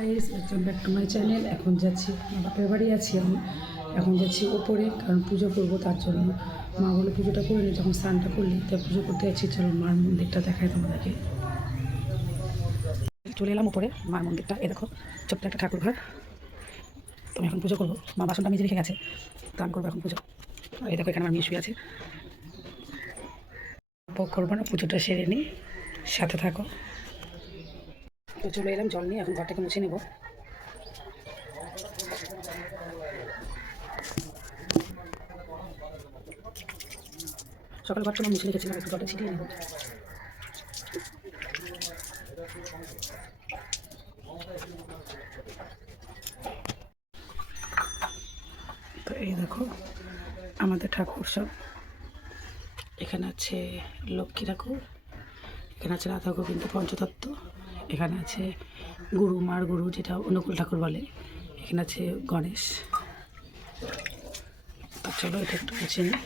Guys, welcome back to my channel. এখন যাচ্ছি আমার বাপের বাড়ি আছি আমি। এখন যাচ্ছি ওপরে, কারণ পুজো করবো, তার জন্য মা বলে পুজোটা করে নি, যখন স্নানটা করলি তাই পুজো করতে যাচ্ছি। চলো মার মন্দিরটা দেখায় তোমাদেরকে। চলে এলাম উপরে মার মন্দিরটা। এ দেখো, ছোট্ট একটা ঠাকুর ঘর। তুমি এখন পুজো করবো, মা বাসনটা মেজে রেখে গেছে, তো আমি করবো এখন পুজো। এই দেখো, এখানে আমার মেয়ে শুয়ে আছে। করবো না, পুজোটা সেরে নিই, সাথে থাকো। তো চলে এলাম জল নিয়ে, এখন ঘরটাকে মুছে নেবো। সকাল ঘরটা মুছে রেখেছিলাম, একটু জলটা ছিটিয়ে নেব। তো এই দেখো আমাদের ঠাকুর সব। এখানে আছে লক্ষ্মী ঠাকুর, এখানে আছে রাধা গোবিন্দ পঞ্চতত্ত্ব, এখানে আছে গুরু, মার গুরু যেটা অনুকূল ঠাকুর বলে, এখানে আছে গণেশ। তো চলো এটা একটু মুছে নিই।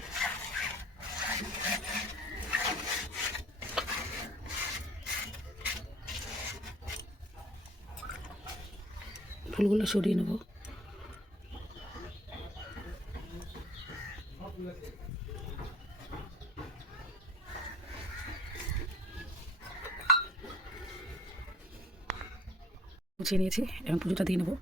ফুলগুলো সরিয়ে নেবো। গুছিয়ে নিয়েছি, এখন পুজোটা দিয়ে নেবো।